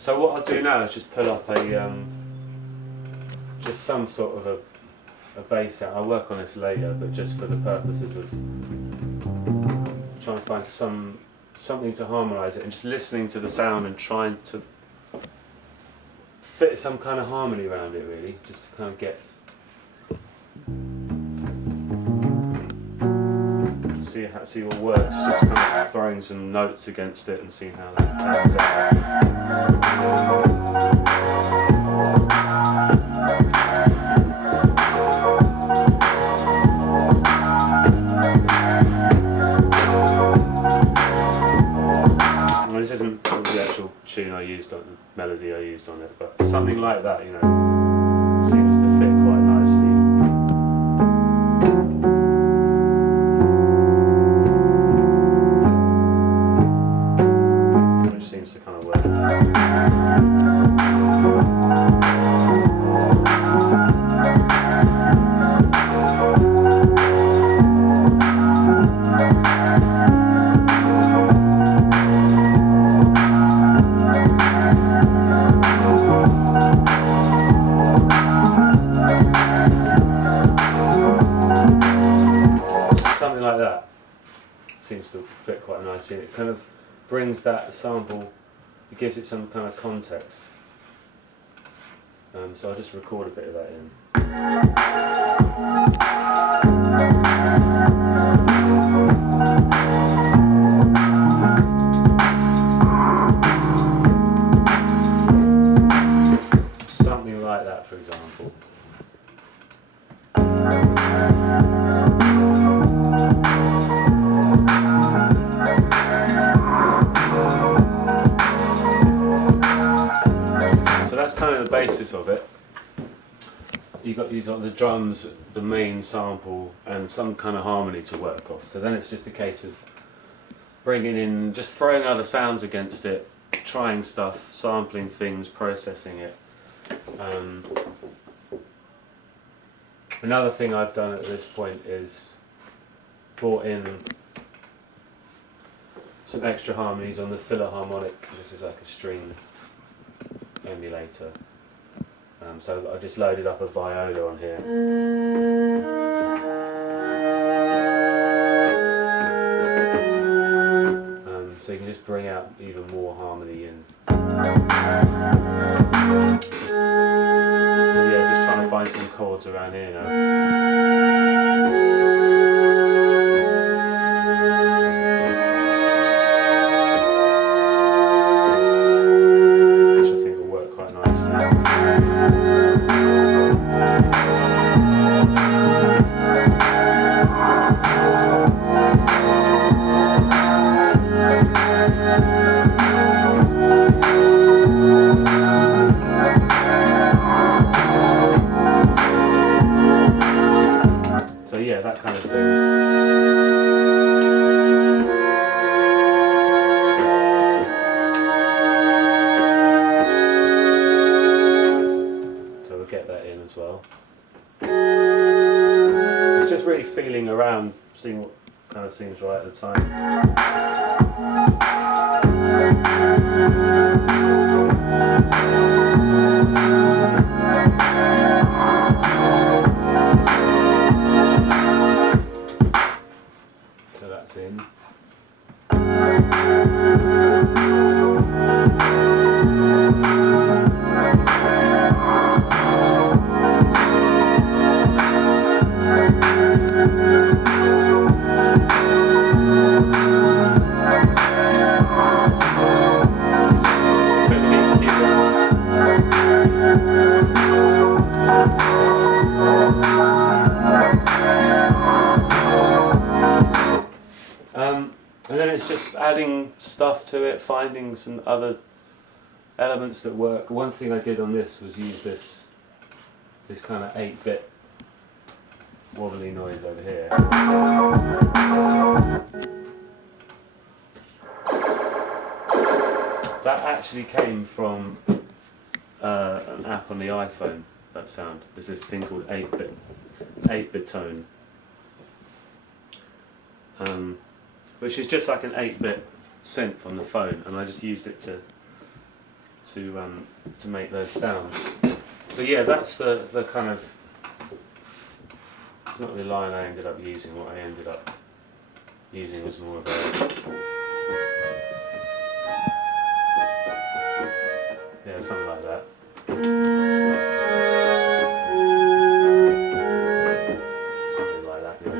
So what I'll do now is just pull up a just some sort of a bass sound. I'll work on this later, but just for the purposes of trying to find something to harmonise it, and just listening to the sound and trying to fit some kind of harmony around it, really, just to kind of get see what works. Just kind of throwing some notes against it and seeing how that pans out. Well, this isn't the actual tune I used on the melody I used on it, but something like that, you know, seems to fit quite nicely. Which seems to kind of work. Something like that seems to fit quite nicely. It kind of brings that sample, it gives it some kind of context. So I'll just record a bit of that in. Something like that, for example. That's kind of the basis of it. You've got the drums, the main sample, and some kind of harmony to work off. So then it's just a case of bringing in, just throwing other sounds against it, trying stuff, sampling things, processing it. Another thing I've done at this point is brought in some extra harmonies on the Philharmonic. This is like a string emulator. So I just loaded up a viola on here. So you can just bring out even more harmony in. So yeah, just trying to find some chords around here now. Yeah, that kind of thing. So we'll get that in as well. It's just really feeling around, seeing what kind of seems right at the time. In. And then it's just adding stuff to it, finding some other elements that work. One thing I did on this was use this kind of 8-bit wobbly noise over here. That actually came from an app on the iPhone, that sound. There's this thing called 8-bit tone. Which is just like an 8-bit synth on the phone, and I just used it to to make those sounds. So yeah, that's the kind of, it's not the line I ended up using. What I ended up using was more of a, yeah, something like that. Something like that, yeah.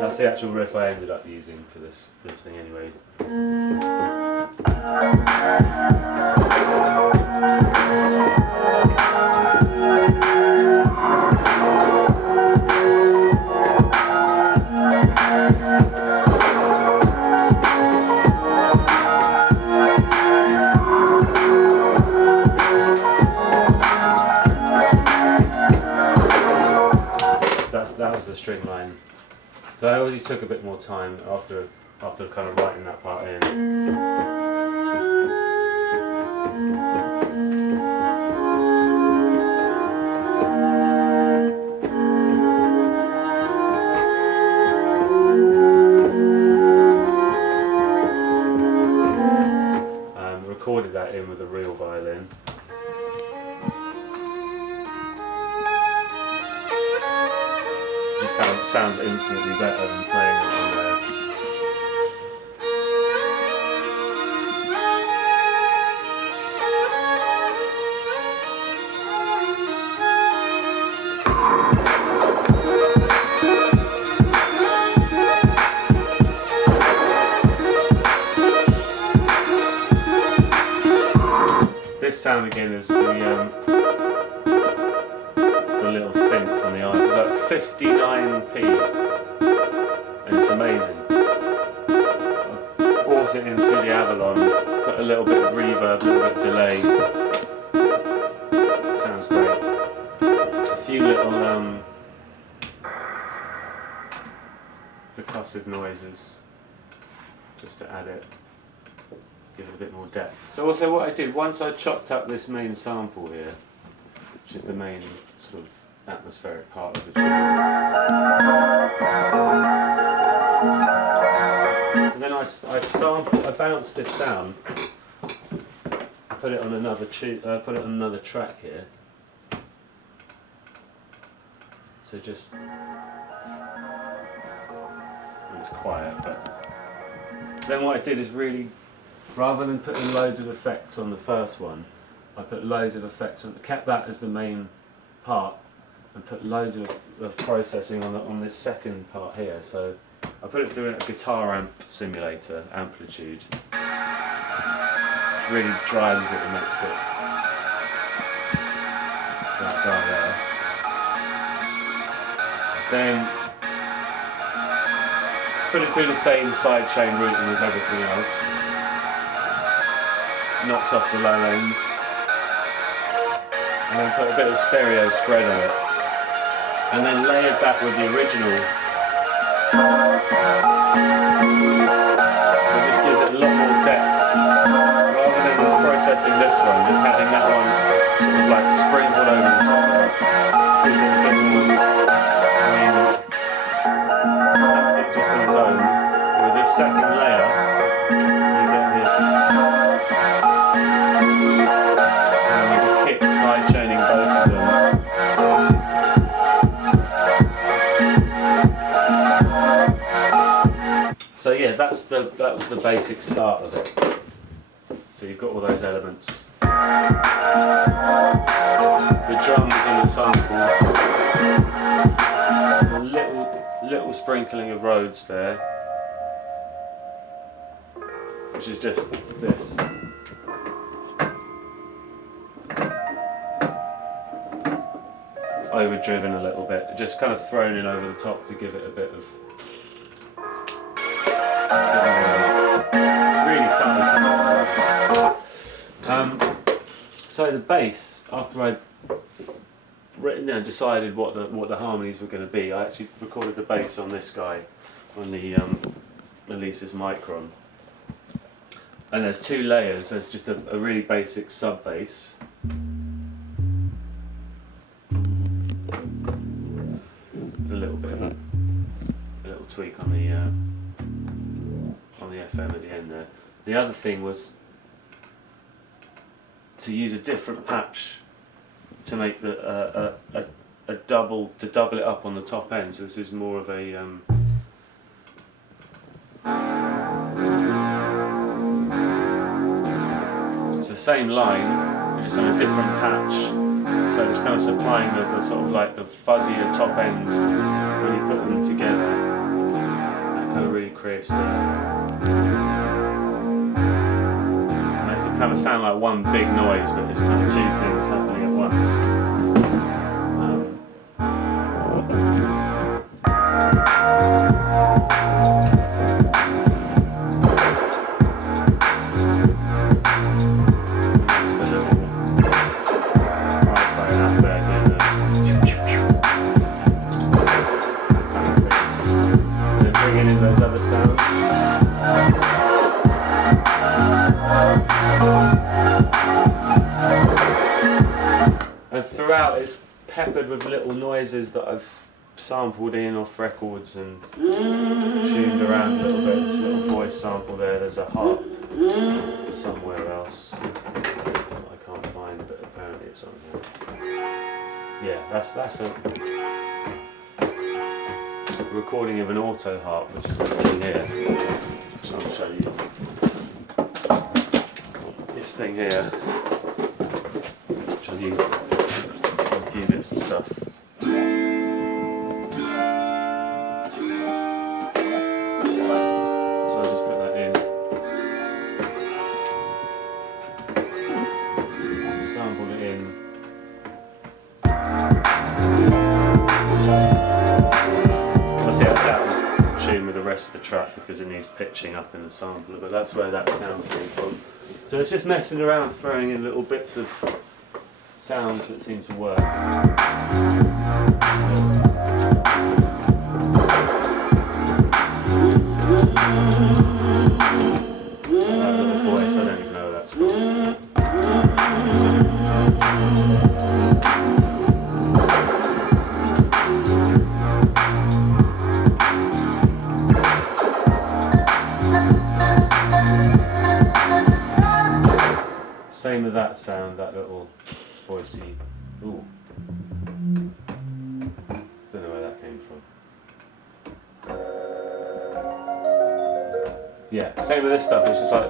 That's the actual riff I ended up using for this thing anyway. That was the string line. So I obviously took a bit more time after kind of writing that part in. Recorded that in with a real violin. Just kind of sounds infinitely better than playing it on there. This sound again is the little synth on the iPhone. It's like 59p, and it's amazing. I brought it in through the Avalon, put a little bit of reverb, a little bit of delay. Sounds great. A few little percussive noises just to add it. Give it a bit more depth. So also what I did, once I chopped up this main sample here, which is the main sort of atmospheric part of the tune, so then I bounced this down, put it on another put it on another track here. So just, and it's quiet, but then what I did is really, rather than putting loads of effects on the first one, I put loads of effects on, kept that as the main part, and put loads of processing on this second part here. So I put it through a guitar amp simulator, Amplitude, which really drives it and makes it that guy there. Then put it through the same sidechain routing as everything else. Knocks off the low end, and then put a bit of stereo spread on it, and then layered that with the original, so it just gives it a lot more depth, rather than processing this one, just having that one sort of like sprinkled over the top of it, gives it a bit more, I mean, that's it just on its own. With this second layer, you get this, and with the kit side-chaining both of them. So yeah, that was the basic start of it. So you've got all those elements. The drums and the sample. A little sprinkling of Rhodes there, which is just this. Overdriven a little bit, just kind of thrown in over the top to give it a bit of really subtle. So the bass, after I'd decided what the harmonies were going to be, I actually recorded the bass on this guy, on the Elisa's Micron. And there's two layers. There's just a really basic sub bass. A little bit of a little tweak on the FM at the end there. The other thing was to use a different patch to make the a double to double it up on the top end. So this is more of a it's the same line, but just on a different patch. So it's kind of supplying the sort of like the fuzzier top end when you put them together. That kind of really creates the. Makes it kind of sound like one big noise, but there's kind of two things happening at once. And throughout it's peppered with little noises that I've sampled in off records and tuned around a little bit. There's a little voice sample there, there's a harp somewhere else I can't find, but apparently it's on here. Yeah, that's a recording of an auto harp, which is this thing here, which I'll show you. This thing here, which I've used a few bits of stuff. So I'll just put that in. Sampled it in. Obviously that's out of tune with the rest of the track because it needs pitching up in the sampler, but that's where that sound came from. So it's just messing around, throwing in little bits of sounds that seem to work. That little voice, I don't even know where that's from. Same with that sound, that little voicey. Ooh. Don't know where that came from. Yeah, same with this stuff. It's just like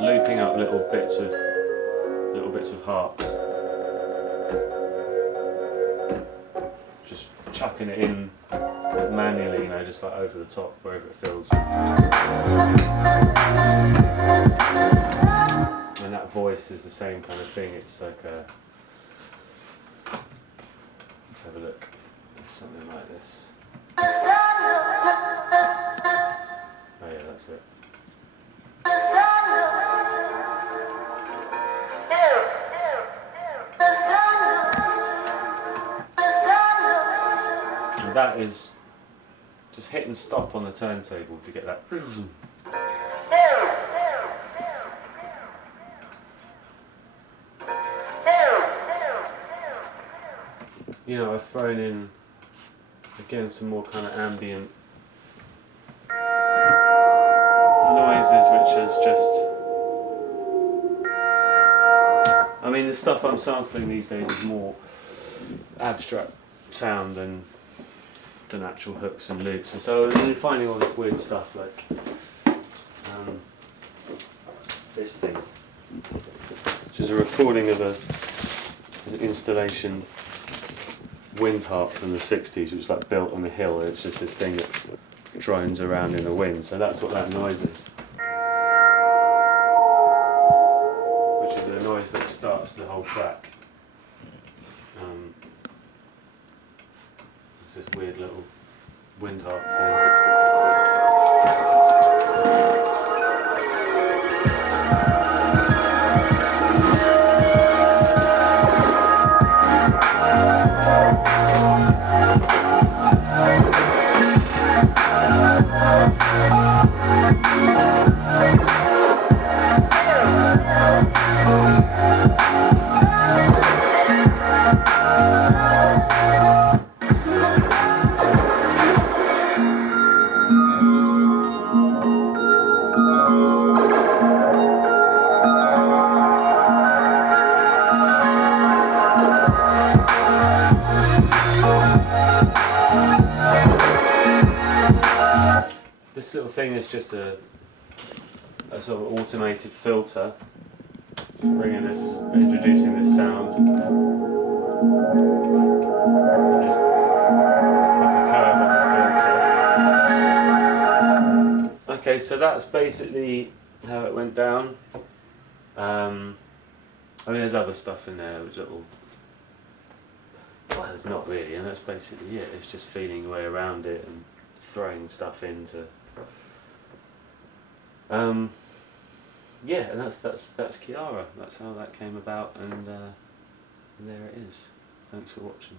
looping up little bits of harps. Just chucking it in manually, you know, just like over the top wherever it fills. And that voice is the same kind of thing. It's like a. Let's have a look. It's something like this. Oh yeah, that's it. And that is just hit and stop on the turntable to get that. You know, I've thrown in again some more kind of ambient noises, which is just. I mean, the stuff I'm sampling these days is more abstract sound than actual hooks and loops, and so you're finding all this weird stuff like this thing, which is a recording of an installation wind harp from the 60s, which was like built on a hill, and it's just this thing that drones around in the wind, so that's what that noise is. Which is a noise that starts the whole track. It's this weird little wind harp thing. this little thing is just a sort of automated filter, just introducing this sound, and just put the curve on the filter. Okay, so that's basically how it went down. I mean, there's other stuff in there, which little. Well, there's not really, and that's basically it. It's just feeling your way around it and throwing stuff into. Yeah, and that's Kiara. That's how that came about, and there it is. Thanks for watching.